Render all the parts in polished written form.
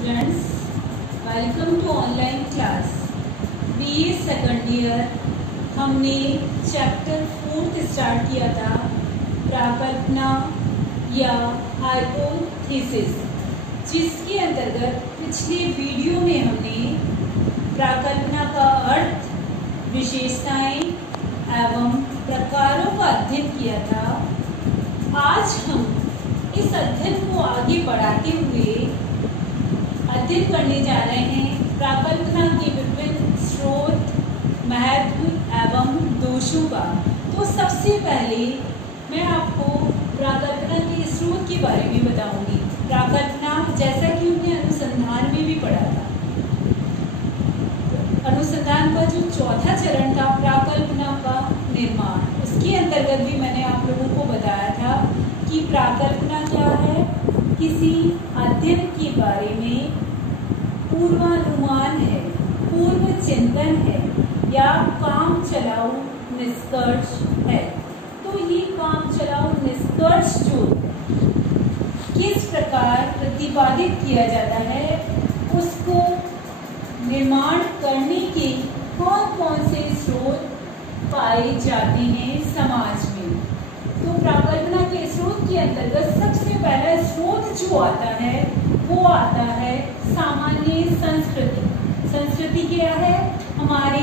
students, welcome to online class. BA second year हमने chapter 4 start किया था, प्राकल्पना या हाइपोथेसिस, जिसके अंतर्गत पिछले वीडियो में हमने प्राकल्पना का अर्थ, विशेषताएं एवं प्रकारों का अध्ययन किया था। आज हम इस अध्ययन को आगे बढ़ाते हुए अध्ययन करने जा रहे हैं प्राकल्पना के विभिन्न स्रोत, महत्व एवं दोषों का। तो सबसे पहले मैं आपको प्राकल्पना के स्रोत के बारे में बताऊंगी। प्राकल्पना, जैसा कि हमने अनुसंधान में भी पढ़ा था, अनुसंधान का जो चौथा चरण था प्राकल्पना का निर्माण, उसके अंतर्गत भी मैंने आप लोगों को बताया था कि प्राकल्पना क्या है। किसी अध्ययन के बारे में पूर्वानुमान है, पूर्व चिंतन है या काम चलाऊ निष्कर्ष है। तो ये काम चलाऊ निष्कर्ष जो किस प्रकार प्रतिपादित किया जाता है, उसको निर्माण करने के कौन कौन से स्रोत पाए जाते हैं समाज में। तो प्राकल्पना के स्रोत के अंतर्गत सबसे पहला स्रोत जो आता है वो आता है सामान्य संस्कृति। संस्कृति क्या है? हमारे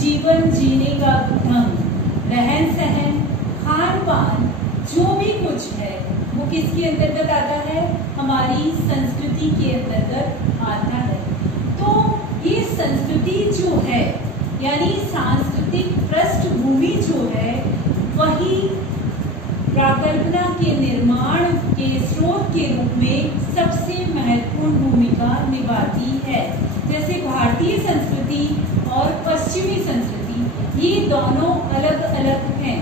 जीवन जीने का ढंग, रहन सहन, खान पान, जो भी कुछ है वो किसके अंतर्गत आता है? हमारी संस्कृति के अंतर्गत आता है। तो ये संस्कृति जो है, यानी सांस्कृतिक पृष्ठभूमि जो है, वही प्राकल्पना के निर्माण के स्रोत के रूप में सबसे महत्वपूर्ण भूमिका निभाती है। जैसे भारतीय संस्कृति और पश्चिमी संस्कृति, ये दोनों अलग अलग हैं।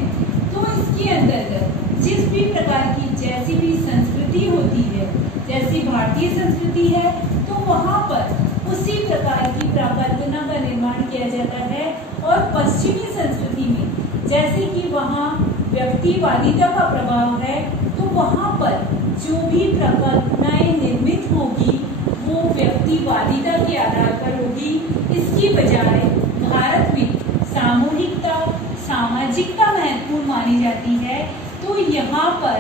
तो इसके अंतर्गत जिस भी प्रकार की जैसी भी संस्कृति होती है, जैसी भारतीय संस्कृति है, तो वहाँ पर उसी प्रकार की प्राकल्पना का निर्माण किया जाता है। और पश्चिमी संस्कृति में जैसे कि वहाँ व्यक्तिवादिता का प्रभाव है, तो वहाँ पर जो भी प्रकल्पनाएं निर्मित होगी वो व्यक्तिवादिता के आधार पर होगी। इसकी बजाय भारत में सामूहिकता, सामाजिकता महत्वपूर्ण मानी जाती है। तो यहाँ पर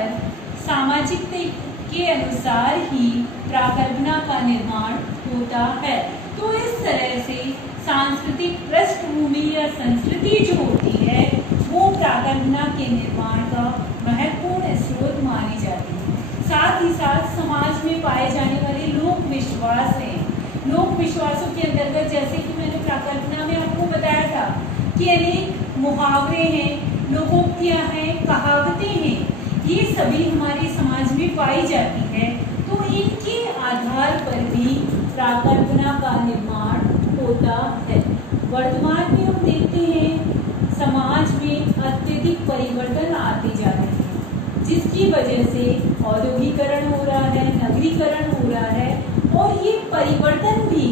सामाजिकता के अनुसार ही प्राकल्पना का निर्माण होता है। तो इस तरह से सांस्कृतिक पृष्ठभूमि या संस्कृति जो होती है वो प्राकल्पना के निर्माण का महत्वपूर्ण स्रोत मानी जाती है। साथ ही साथ समाज में पाए जाने वाले लोक विश्वास हैं। लोक विश्वासों के अंतर्गत जैसे कि मैंने प्राकल्पना में आपको बताया था कि अनेक मुहावरे हैं, लोकोक्तियां हैं, कहावतें हैं, ये सभी हमारे समाज में पाई जाती है। तो इनके आधार पर भी प्राकल्पना का निर्माण होता है। वर्तमान में हम देखते हैं समाज में अत्यधिक परिवर्तन आते जा रहे हैं, जिसकी वजह से औद्योगिकरण हो रहा है, नगरीकरण हो रहा है, और ये परिवर्तन भी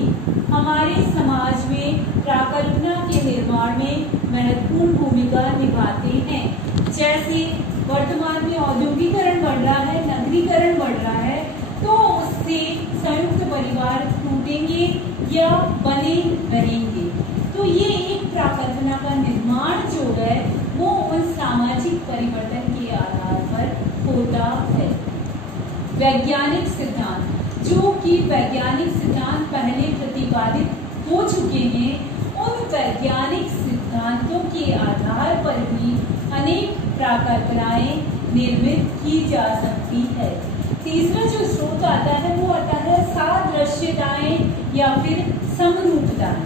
हमारे समाज में प्राकल्पना के निर्माण में महत्वपूर्ण भूमिका निभाते हैं। जैसे वर्तमान में औद्योगिकरण बढ़ रहा है, नगरीकरण बढ़ रहा है, तो उससे संयुक्त परिवार टूटेंगे या बने रहेंगे। तो ये एक प्राकल्पना का निर्माण जो है वो उन सामाजिक परिवर्तन के आधार पर होता है। वैज्ञानिक सिद्धांत, जो कि वैज्ञानिक सिद्धांत पहले प्रतिपादित हो चुके हैं, उन वैज्ञानिक सिद्धांतों के आधार पर भी अनेक प्राकल्पनाएं निर्मित की जा सकती है। तीसरा जो स्रोत आता है वो आता है सादृश्यताएं या फिर समरूपताएं।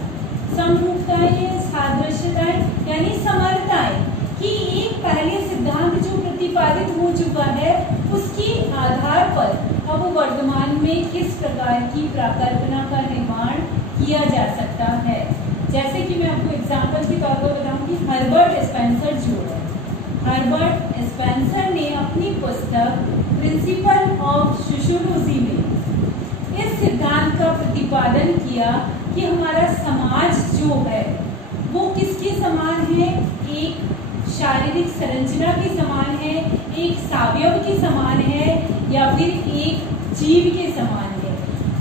समरूपताएं या सादृश्यताएं यानी समरताएं, कि एक पहले सिद्धांत जो प्रतिपादित हो चुका है उसके आधार पर अब वर्तमान में किस प्रकार की प्राकल्पना का निर्माण किया जा सकता है। जैसे कि मैं आपको एग्जाम्पल के तौर पर बताऊंगी, हर्बर्ट स्पेंसर जो है, हर्बर्ट स्पेंसर ने अपनी पुस्तक प्रिंसिपल ऑफ सोशियोलॉजी में इस सिद्धांत का प्रतिपादन किया कि हमारा समाज जो है वो किसके समान है? एक शारीरिक संरचना के समान है, एक सावयव के समान है, या फिर एक जीव के समान है।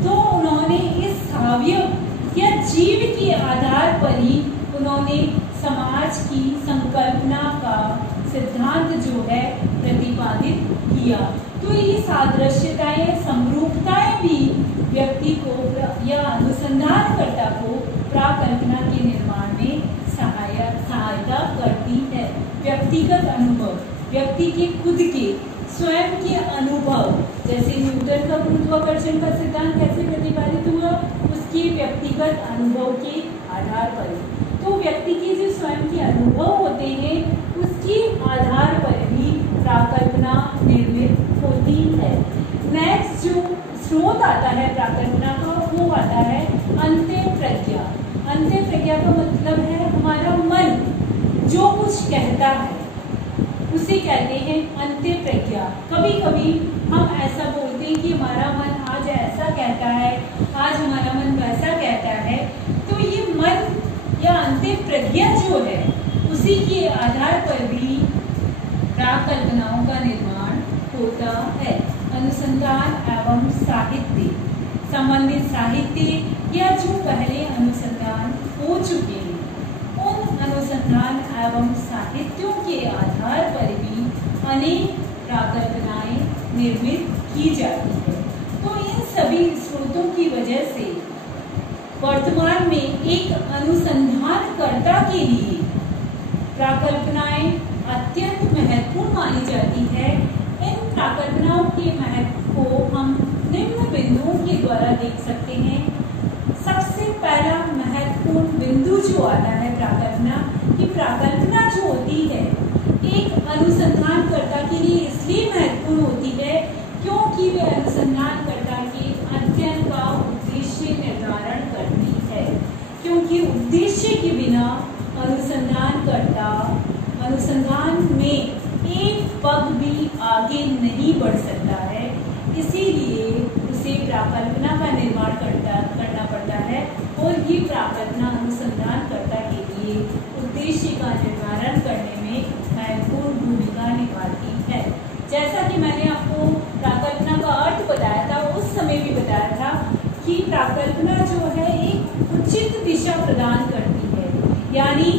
तो उन्होंने इस अवयव या जीव के आधार पर ही उन्होंने समाज की संकल्पना का सिद्धांत जो है प्रतिपादित किया। तो ये सादृश्यताएं, समरूपताएं भी व्यक्ति को या अनुसंधानकर्ता को प्राकल्पना के निर्माण में सहायता करती है। व्यक्तिगत अनुभव, व्यक्ति के खुद के स्वयं के अनुभव, जैसे न्यूटन का गुरुत्वाकर्षण का सिद्धांत कैसे प्रतिपादित हुआ, उसके व्यक्तिगत अनुभव के आधार पर। तो व्यक्ति के जो स्वयं के अनुभव होते हैं उसके आधार पर भी प्राकल्पना निर्मित होती है। नेक्स्ट जो स्रोत आता है प्राकल्पना का वो आता है अंतःप्रज्ञा। अंतःप्रज्ञा का मतलब है हमारा मन जो कुछ कहता है उसे कहते हैं अंतःप्रज्ञा। कभी कभी हम ऐसा बोलते हैं कि हमारा मन आज ऐसा कहता है, आज हमारा मन वैसा कहता है। तो ये मन या अंतःप्रज्ञा जो है उसी के आधार पर भी प्राकल्पनाओं का निर्माण होता है। अनुसंधान एवं साहित्य, संबंधित साहित्य या जो पहले अनुसंधान हो चुके हैं उन अनुसंधान एवं साहित्यों के आधार पर भी अनेक प्राकल्पनाएं निर्मित की जाती है। तो इन सभी स्रोतों की वजह से वर्तमान में एक अनुसंधानकर्ता के लिए प्राकल्पनाएं अत्यंत महत्वपूर्ण मानी जाती है। इन प्राकल्पनाओं के महत्व को हम निम्न बिंदुओं के द्वारा देख सकते हैं। सबसे पहला महत्वपूर्ण बिंदु जो आता है प्राकल्पना, कि प्राकल्पना जो होती है एक अनुसंधानकर्ता के लिए इसलिए महत्वपूर्ण होती है क्योंकि वे अनुसंधानकर्ता के अध्ययन का उद्देश्य निर्धारण करती है। क्योंकि उद्देश्य के बिना अनुसंधानकर्ता अनुसंधान में एक पग भी आगे नहीं बढ़ सकता है। इसीलिए उसे प्राकल्पना का निर्माण करना पड़ता है और ये प्राकल्पना अनुसंधानकर्ता के लिए उद्देश्य का निर्धारण करने में महत्वपूर्ण भूमिका निभाती है। जैसा कि मैंने आपको प्राकल्पना का अर्थ बताया था, उस समय भी बताया था कि प्राकल्पना जो है एक उचित दिशा प्रदान करती है। यानी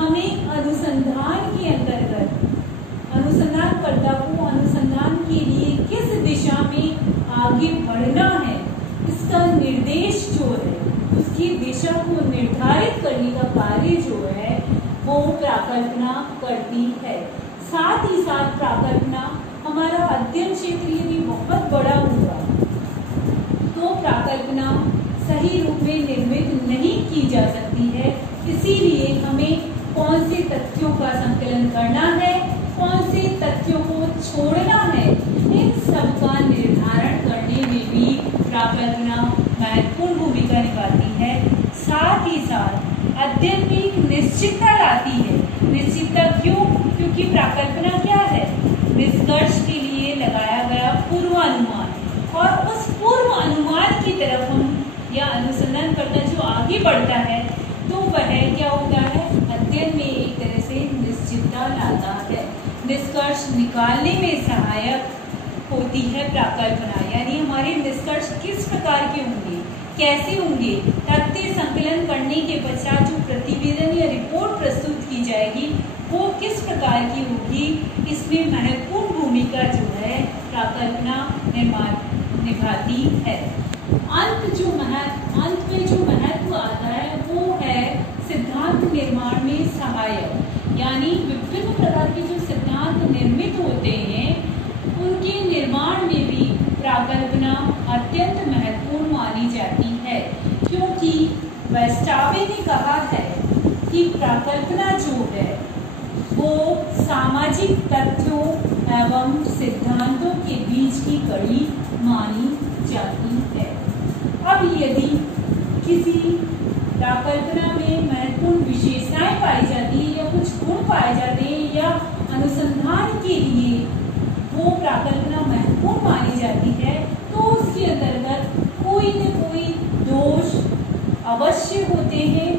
हमें अनुसंधान के अंतर्गत अनुसंधानकर्ता को अनुसंधान के लिए किस दिशा में आगे बढ़ना है इसका निर्देश जो है, उसकी दिशा को निर्धारित करने का कार्य जो है वो प्राकल्पना करती है। साथ ही साथ प्राकल्पना हमारा अध्ययन क्षेत्र यदि बहुत बड़ा हुआ तो प्राकल्पना सही रूप में निर्मित नहीं की जा सकती है। इसीलिए हमें कौन से तथ्यों का संकलन करना है, कौन से तथ्यों को छोड़ना है, इन सब का निर्धारण करने में भी प्राकल्पना महत्वपूर्ण भूमिका निभाती है। साथ ही साथ अध्ययन में एक निश्चितता लाती है। निश्चितता क्यों? क्योंकि प्राकल्पना क्या है? निष्कर्ष के लिए लगाया गया पूर्वानुमान, और उस पूर्व अनुमान की तरफ हम या अनुसंधानकर्ता जो आगे बढ़ता है तो वह क्या होता है? अध्ययन में एक तरह से निश्चितता लाता है। निष्कर्ष निकालने में सहायक होती है प्राकल्पना। यानी हमारे निष्कर्ष किस प्रकार के होंगे, कैसे होंगे, तथ्य संकलन करने के पश्चात जो प्रतिवेदन या रिपोर्ट प्रस्तुत की जाएगी वो किस प्रकार की होगी, इसमें महत्वपूर्ण भूमिका जो है प्राकल्पना निभाती है। अंत में जो महत्व आता है वो है सिद्धांत निर्माण में सहायक। यानी विभिन्न प्रकार के जो सिद्धांत निर्मित होते हैं उनके निर्माण में भी प्राकल्पना अत्यंत महत्वपूर्ण मानी जाती है। क्योंकि वेस्टावे ने कहा है कि प्राकल्पना जो है वो सामाजिक तथ्यों एवं सिद्धांतों के बीच की कड़ी मानी जाती है। अब यदि किसी प्राकल्पना में महत्वपूर्ण विशेषताएं पाई जाती है या कुछ गुण पाए जाते हैं या अनुसंधान के लिए वो प्राकल्पना महत्वपूर्ण मानी जाती है तो उसके अंतर्गत कोई न कोई दोष अवश्य होते हैं।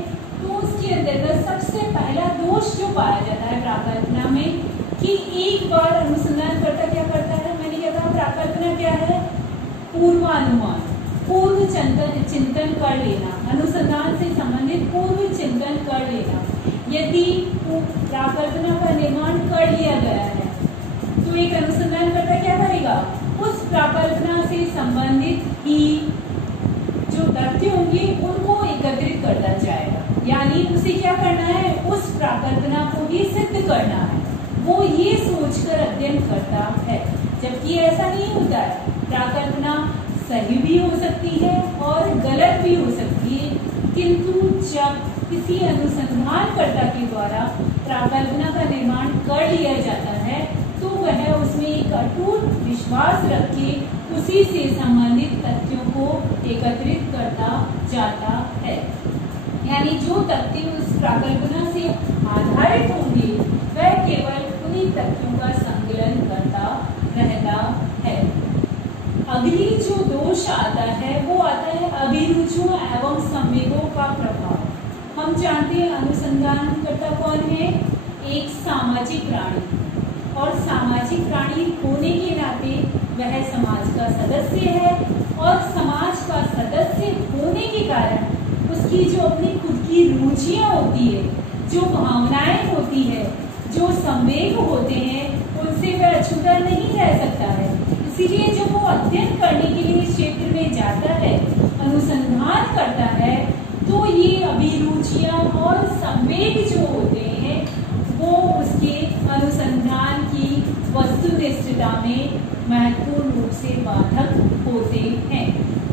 तो उसके अंतर्गत सबसे पहला दोष जो पाया जाता है प्राकल्पना में कि एक बार अनुसंधानकर्ता क्या करता है, मैंने क्या कहा प्राकल्पना क्या है? पूर्वानुमान, पूर्व चिंतन कर लेना, अनुसंधान से संबंधित पूर्व चिंतन कर लेना। यदि प्राकल्पना का निर्माण कर लिया गया है तो एक अनुसंधानकर्ता क्या करेगा, उस प्राकल्पना से संबंधित ही जो तथ्य होंगे उनको एकत्रित करता जाएगा। यानी उसे क्या करना है, उस प्राकल्पना को ही सिद्ध करना है, वो ये सोचकर अध्ययन करता है। जबकि ऐसा नहीं होता है, प्राकल्पना सही भी हो सकती है और गलत भी हो सकती है, किंतु जब किसी अनुसंधानकर्ता के द्वारा प्राकल्पना का निर्माण कर लिया जाता है तो वह उसमें एक अटूट विश्वास रख के उसी से संबंधित तथ्यों को एकत्रित करता जाता है। यानी जो तथ्य उस प्राकल्पना से आधारित होंगे वह केवल उन्हीं तथ्यों का संकलन करता रहता है। अगली जो दोष आता है वो आता है अभिरुचियों एवं संवेगों का प्रभाव। हम जानते हैं अनुसंधानकर्ता कौन है, एक सामाजिक प्राणी, और सामाजिक प्राणी होने के नाते वह समाज का सदस्य है और समाज का सदस्य होने के कारण उसकी जो अपनी खुद की रुचियां होती है, जो भावनाएं होती है, जो संवेग होते हैं, उनसे वह अछूता नहीं रह सकता है। इसीलिए जब वो अध्ययन करने के लिए क्षेत्र में जाता है, अनुसंधान करता है, तो ये अभिरुचियां और संवेग जो होते हैं वो उसके अनुसंधान की वस्तुनिष्ठता में महत्वपूर्ण रूप से बाधक होते हैं।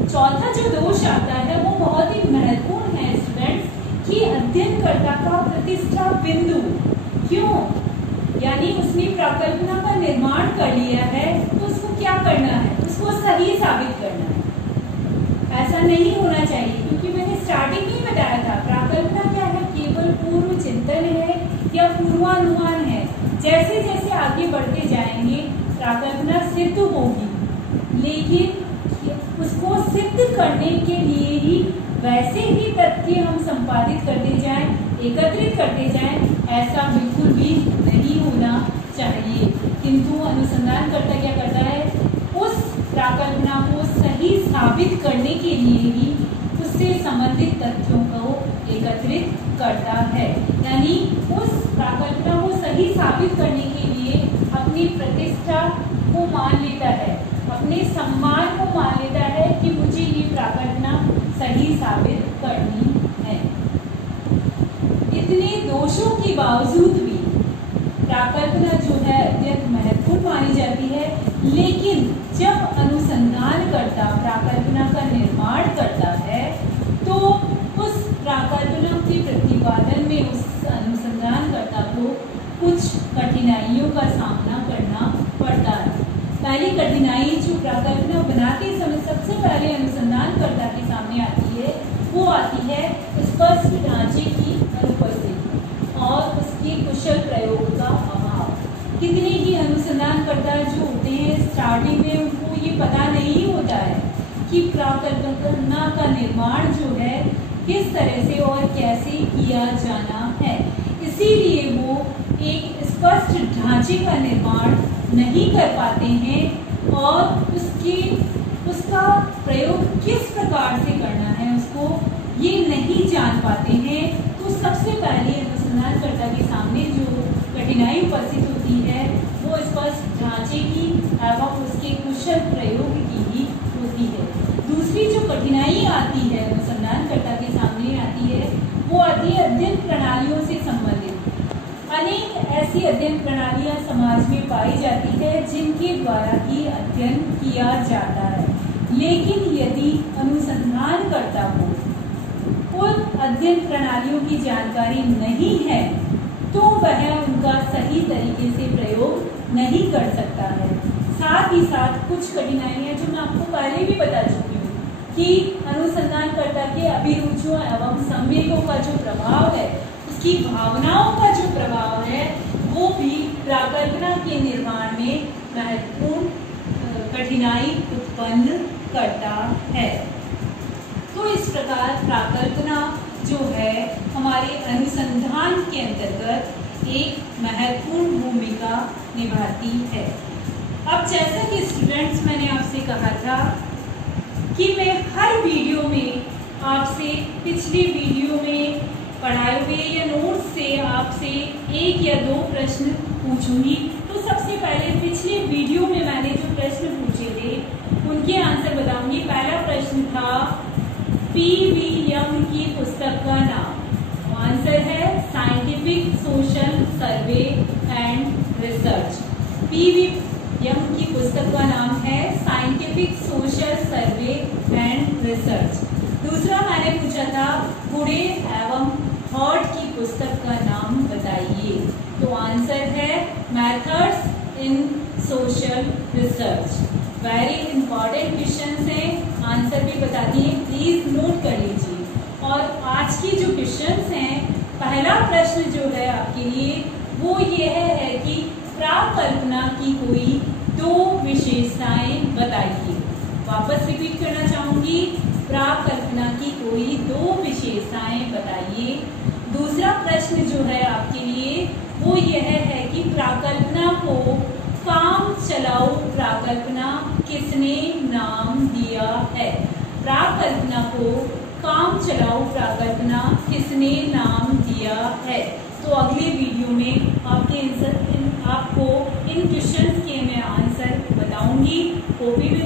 चौथा जो दोष आता है वो बहुत ही महत्वपूर्ण है स्टूडेंट्स, कि अध्ययनकर्ता का प्रतिष्ठा बिंदु। क्यों? यानी उसने प्राकल्पना का निर्माण कर लिया है तो उसको क्या करना है, उसको सही साबित करना है। ऐसा नहीं होना चाहिए, क्योंकि मैंने स्टार्टिंग में ही बताया था प्राकल्पना क्या है, केवल पूर्व चिंतन है या पूर्वानुमान है। जैसे जैसे आगे बढ़ते जाएंगे प्राकल्पना सिद्ध होगी, लेकिन उसको सिद्ध करने के लिए ही वैसे ही तथ्य हम संपादित करते जाएं, एकत्रित करते जाएं, ऐसा बिल्कुल भी नहीं होना चाहिए। किंतु अनुसंधानकर्ता क्या करता है, उस प्राकल्पना को सही साबित करने के लिए ही उससे संबंधित तथ्यों को एकत्रित करता है। यानी उस प्राकल्पना को सही साबित करने के लिए अपनी प्रतिष्ठा को मान लेता है, अपने सम्मान को मान लेता है कि मुझे ये प्राकल्पना सही साबित करनी है। इतने दोषों के बावजूद भी प्राकल्पना जो है अत्यंत महत्वपूर्ण मानी जाती है, लेकिन जब अनुसंधानकर्ता प्राकल्पना का निर्माण करता है तो उस प्राकल्पना के प्रतिपादन में उस अनुसंधानकर्ता को कुछ कठिनाइयों का सामना करना पड़ता है। पहली कठिनाई जो प्राकल्पना बनाते समय सबसे पहले अनुसंधानकर्ता के सामने आती है वो आती है स्पष्ट ढांचे की अनुपस्थिति और उसके कुशल प्रयोग का अभाव। कितने ही अनुसंधानकर्ता जो होते हैं स्टार्टिंग में उनको ये पता नहीं होता है कि प्राकल्पना का निर्माण जो है किस तरह से और कैसे किया जाना है। इसीलिए वो एक स्पष्ट ढांचे का निर्माण नहीं कर पाते हैं और उसका प्रयोग किस प्रकार से करना है उसको ये नहीं जान पाते हैं। तो सबसे पहले अनुसंधानकर्ता के सामने जो कठिनाई उपस्थित होती है वो स्पष्ट ढांचे की एवं उसके कुशल प्रयोग की ही होती है। दूसरी जो कठिनाई आती है अनुसंधानकर्ता के सामने आती है वो आती है अध्ययन प्रणालियों से संबंधित। अनेक ऐसी अध्ययन प्रणालियां समाज में पाई जाती है जिनके द्वारा ही अध्ययन किया जाता है, लेकिन यदि अनुसंधानकर्ता को उन अध्ययन प्रणालियों की जानकारी नहीं है तो वह उनका सही तरीके से प्रयोग नहीं कर सकता है। साथ ही साथ कुछ कठिनाइयां जो मैं आपको पहले भी बता चुकी हूँ कि अनुसंधानकर्ता के अभिरुचियों एवं संवेगों का जो प्रभाव है, उसकी भावनाओं का जो प्रभाव है वो भी प्राकल्पना के निर्माण में महत्वपूर्ण कठिनाई उत्पन्न करता है। तो इस प्रकार प्राकल्पना जो है हमारे अनुसंधान के अंतर्गत एक महत्वपूर्ण भूमिका निभाती है। अब जैसा कि स्टूडेंट्स मैंने आपसे कहा था कि मैं हर वीडियो में आपसे पिछली वीडियो में पढ़ाए हुए या नोट्स से आपसे 1 या 2 प्रश्न पूछूंगी। तो सबसे पहले पिछले वीडियो में मैंने जो प्रश्न पूछे थे उनके आंसर बताऊंगी। पहला प्रश्न था पी.वी. यंग की पुस्तक का नाम। आंसर है scientific social survey and research. P V. Young की पुस्तक का नाम है scientific social survey and research. दूसरा मैंने पूछा था गुडे एवं हॉर्ट की पुस्तक का नाम बताइए। तो आंसर है methods in social research. Very important question है, आंसर भी बता दिए, प्लीज नोट कर लीजिए। और आज की जो क्वेश्चन हैं, पहला प्रश्न जो है आपके लिए वो ये है कि प्राकल्पना की कोई 2 विशेषताएं बताइए। वापस रिपीट करना चाहूंगी, प्राकल्पना की कोई 2 विशेषताएं बताइए। दूसरा प्रश्न जो है आपके लिए वो यह है कि प्राकल्पना को काम चलाऊ प्राकल्पना किसने नाम दिया है। प्राकल्पना को काम चलाऊ प्राकल्पना किसने नाम दिया है। तो अगले वीडियो में आपको इन क्वेश्चंस के मैं आंसर बताऊंगी। कॉपी में